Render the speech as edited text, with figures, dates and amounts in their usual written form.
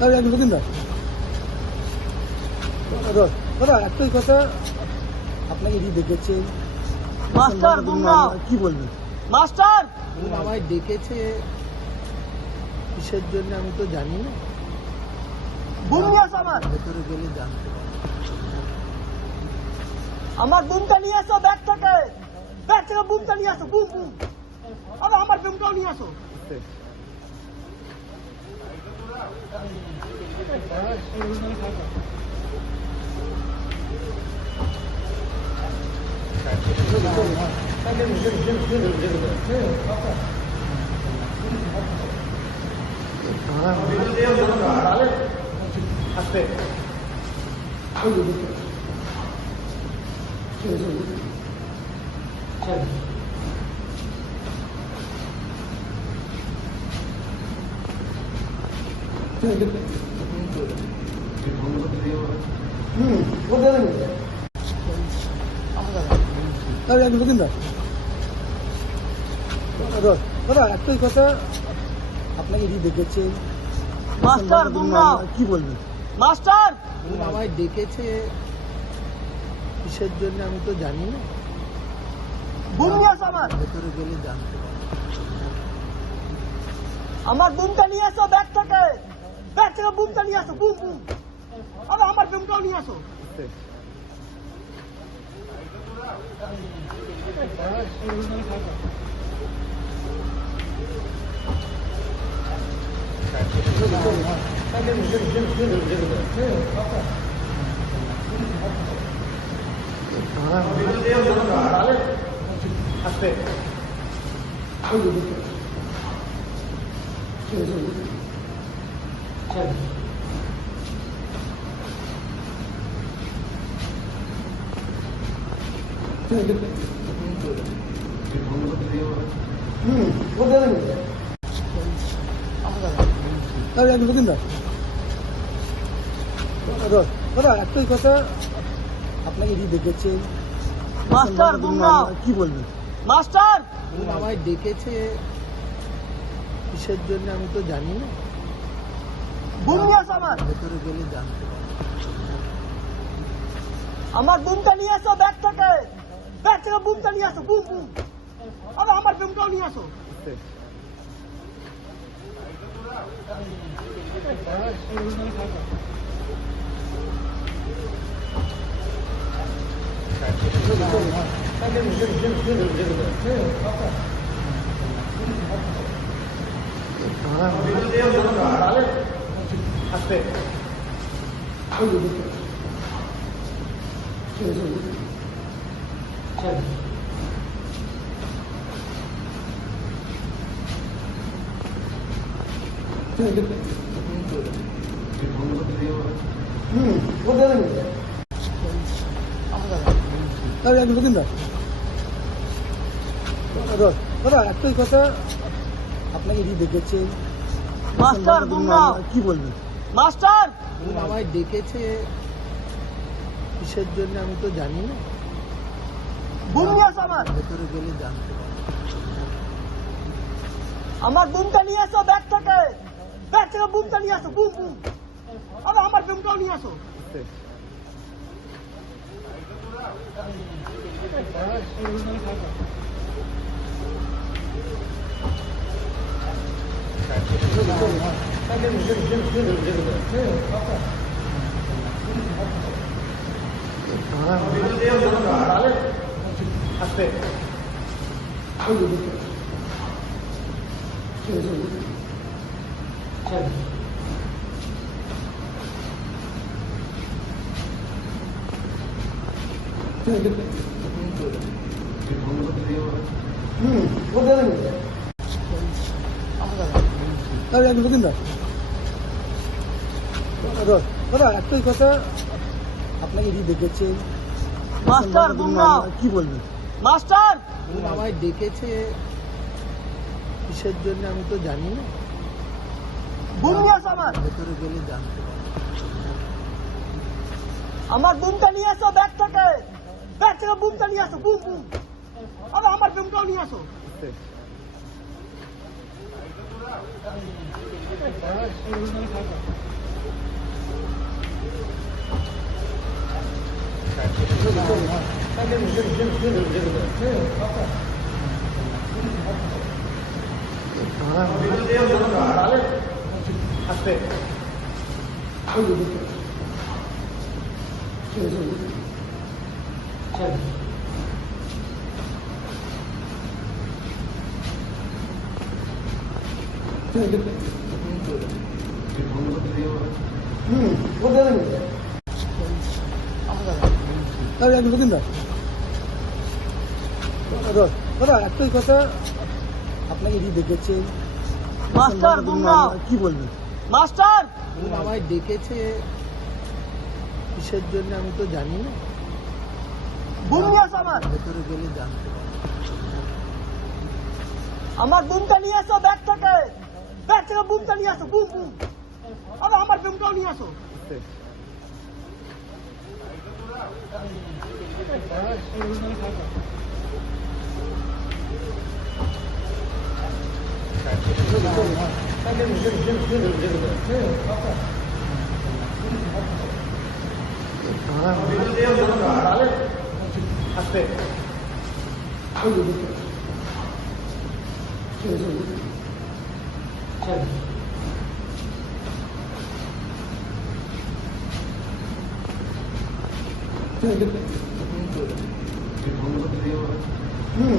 দাদা একটাই কথা, আপনাকে ডেকেছে মাস্টার গুমরাও। কি বলবেন? মাস্টার আমায় ডেকেছে কিসের জন্য আমি তো জানি না। বুম নিয়ে আসো আমার। ভেতরে গেলে জানতে পারবো। আমার বুমটা নিয়ে আসো ব্যাগ থেকে বুমটা নিয়ে আসো। Boom boom. আরে আমার বুমটাও নিয়ে আসো। দাদা একটাই কথা, আপনাকে ডেকেছে মাস্টার গুমরাও। কি বলবেন? মাস্টার আমায় ডেকেছে কিসের জন্য আমি তো জানি না। বুম নিয়ে আসো আমার। ভেতরে গেলে জানতে পারবো। আমার বুমটা নিয়ে আসো ব্যাগ থেকে বুমটা নিয়ে আসো। Boom boom. আরে আমার বুমটাও নিয়ে আসো। দাদা একটাই কথা, আপনাকে ডেকেছে মাস্টার গুমরাও। কি বলবেন? মাস্টার আমায় ডেকেছে কিসের জন্য আমি তো জানি না। বুম নিয়ে আসো আমার। ভেতরে গেলে জানতে পারবো। আমার বুমটা নিয়ে আসো ব্যাগ থেকে বুমটা নিয়ে আসো। Boom boom. আরে আমার বুমটাও নিয়ে আসো। দাদা একটাই কথা, আপনাকে ডেকেছে মাস্টার গুমরাও। কি বলবেন? মাস্টার আমায় ডেকেছে কিসের জন্য আমি তো জানি না। বুম নিয়ে আসো আমার। ভেতরে গেলে জানতে পারবো। আমার বুমটা নিয়ে আসো ব্যাগ থেকে বুমটা নিয়ে আসো। Boom boom. আরে আমার বুমটাও নিয়ে আসো। দাদা একটাই কথা, আপনাকে ডেকেছে মাস্টার গুমরাও। কি বলবেন? মাস্টার আমায় ডেকেছে কিসের জন্য আমি তো জানি না। বুম নিয়ে আসো আমার। ভেতরে গেলে জানতে পারবো। আমার বুমটা নিয়ে আসো ব্যাগ থেকে বুমটা নিয়ে আসো। Boom boom. আরে আমার বুমটাও নিয়ে আসো। দাদা একটাই কথা, আপনাকে যে ডেকেছে মাস্টার গুমরাও কি বলবেন? মাস্টার আমায় ডেকেছে কিসের জন্য আমি তো জানি না, বুম নিয়ে আসো আমার ভেতরে গেলে জানতে পারবো। আমার বুমটা নিয়ে আসো ব্যাগ থেকে বুমটা নিয়ে আসো বুম বুম আরে আমার বুমটাও নিয়ে আসো হুম